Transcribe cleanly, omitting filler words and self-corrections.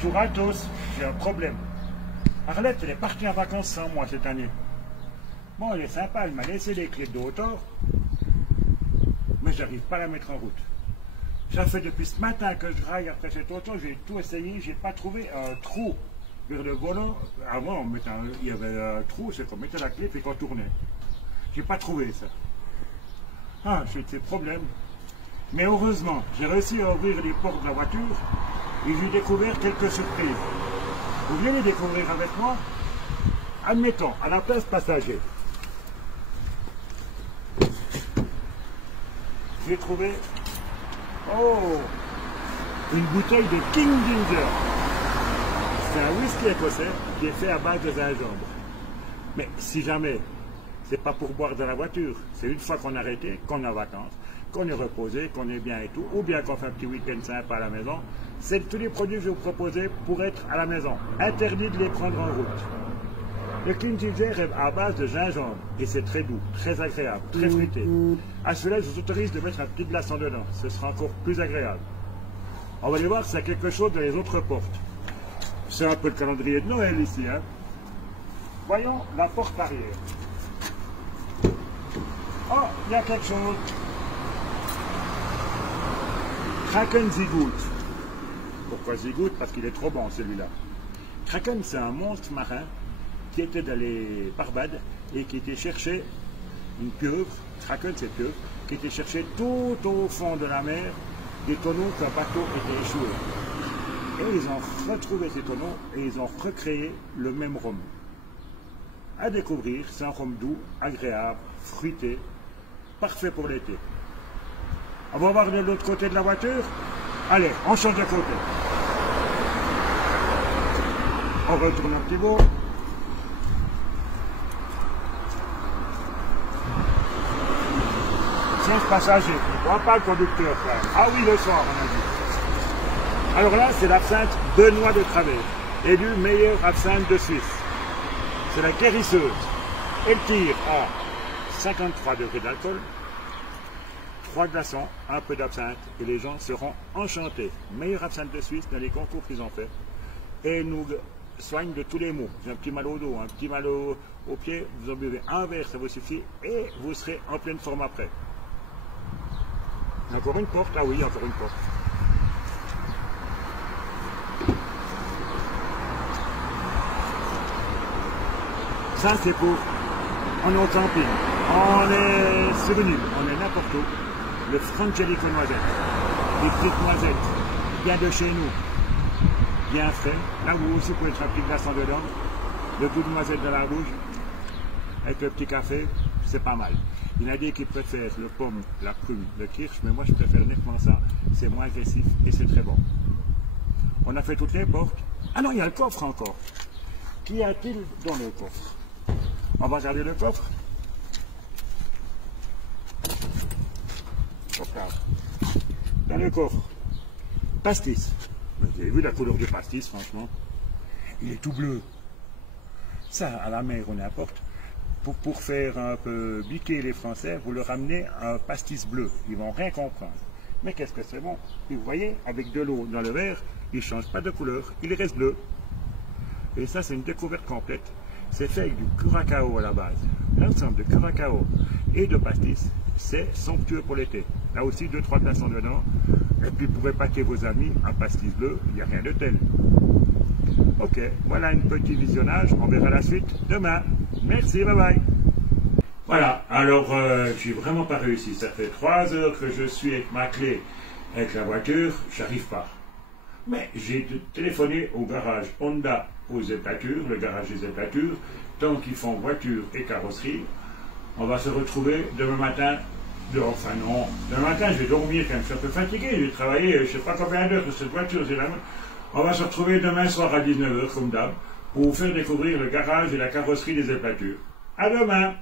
Bonjour à tous, j'ai un problème. Arlette, elle est partie en vacances sans moi cette année. Bon, elle est sympa, elle m'a laissé les clés de l'auto, mais j'arrive pas à la mettre en route. Ça fait depuis ce matin que je raille après cette auto, j'ai tout essayé, j'ai pas trouvé un trou vers le volant. Avant, il y avait un trou, c'est qu'on mettait la clé puis qu'on tournait. J'ai pas trouvé ça. Ah, j'ai des problèmes. Mais heureusement, j'ai réussi à ouvrir les portes de la voiture et j'ai découvert quelques surprises. Vous venez les découvrir avec moi? Admettons, à la place passager, j'ai trouvé une bouteille de King Ginger. C'est un whisky écossais qui est fait à base de gingembre. Mais si jamais, c'est pas pour boire dans la voiture, c'est une fois qu'on a arrêté, qu'on est en vacances, qu'on est reposé, qu'on est bien et tout, ou bien qu'on fait un petit week-end sympa à la maison, c'est tous les produits que je vais vous proposer pour être à la maison. Interdit de les prendre en route. Le King Ginger est à base de gingembre et c'est très doux, très agréable, très fruité. À cela, je vous autorise de mettre un petit glaçon dedans, ce sera encore plus agréable. On va aller voir s'il y a quelque chose dans les autres portes. C'est un peu le calendrier de Noël ici, hein. Voyons la porte arrière. Oh, il y a quelque chose. Kraken Zigout. Pourquoi Zigout? Parce qu'il est trop bon celui-là. Kraken, c'est un monstre marin qui était dans les Barbades et qui était cherché une pieuvre. Kraken, c'est pieuvre, qui était cherché tout au fond de la mer des tonneaux qu'un bateau était échoué. Et ils ont retrouvé ces tonneaux et ils ont recréé le même rhum. À découvrir, c'est un rhum doux, agréable, fruité, parfait pour l'été. On va voir de l'autre côté de la voiture. Allez, on change de côté. On retourne un petit peu. Change passager. On ne voit pas le conducteur. Ah oui, le soir, on a dit. Alors là, c'est l'absinthe de noix de travers, élu meilleur absinthe de Suisse. C'est la guérisseuse. Elle tire à 53 degrés d'alcool, 3 glaçons, un peu d'absinthe, et les gens seront enchantés. Meilleur absinthe de Suisse dans les concours qu'ils ont fait. Et nous soigne de tous les maux. J'ai un petit mal au dos, un petit mal au pied, vous en buvez un verre, ça vous suffit, et vous serez en pleine forme après. Encore une porte? Ah oui, encore une porte. Ça, c'est pour... On est au camping, on est sur une île, on est n'importe où. Le Frangelico noisette, des petites noisettes, bien de chez nous, bien frais. Là, vous aussi pouvez mettre un petit glaçon dedans, le goût de noisette dans la bouche, avec le petit café, c'est pas mal. Il y en a des qui préfèrent le pomme, la prune, le kirsch, mais moi je préfère nettement ça, c'est moins agressif et c'est très bon. On a fait toutes les portes. Ah non, il y a le coffre encore. Qu'y a-t-il dans le coffre? On va regarder le coffre. Dans le coffre, pastis. Vous avez vu la couleur du pastis, franchement? Il est tout bleu. Ça, à la mer, on apporte. Pour faire un peu biquer les Français, vous leur ramenez un pastis bleu. Ils vont rien comprendre. Mais qu'est-ce que c'est bon? Et vous voyez, avec de l'eau dans le verre, il ne change pas de couleur. Il reste bleu. Et ça, c'est une découverte complète. C'est fait avec du curacao à la base. L'ensemble de curacao et de pastis, c'est somptueux pour l'été. Là aussi, 2-3 glaçons dedans. Et puis, vous pouvez paquer vos amis un pastis bleu. Il n'y a rien de tel. Ok, voilà un petit visionnage. On verra la suite demain. Merci, bye bye. Voilà, alors, j'ai vraiment pas réussi. Ça fait 3 heures que je suis avec ma clé, avec la voiture. J'arrive pas. Mais j'ai téléphoné au garage Honda aux Éplatures, le garage des Éplatures, tant qu'ils font voiture et carrosserie. On va se retrouver demain matin. Enfin non, demain matin je vais dormir quand même, je suis un peu fatigué, je vais travailler, je ne sais pas combien d'heures sur cette voiture. On va se retrouver demain soir à 19 h comme d'hab, pour vous faire découvrir le garage et la carrosserie des Éplatures. À demain!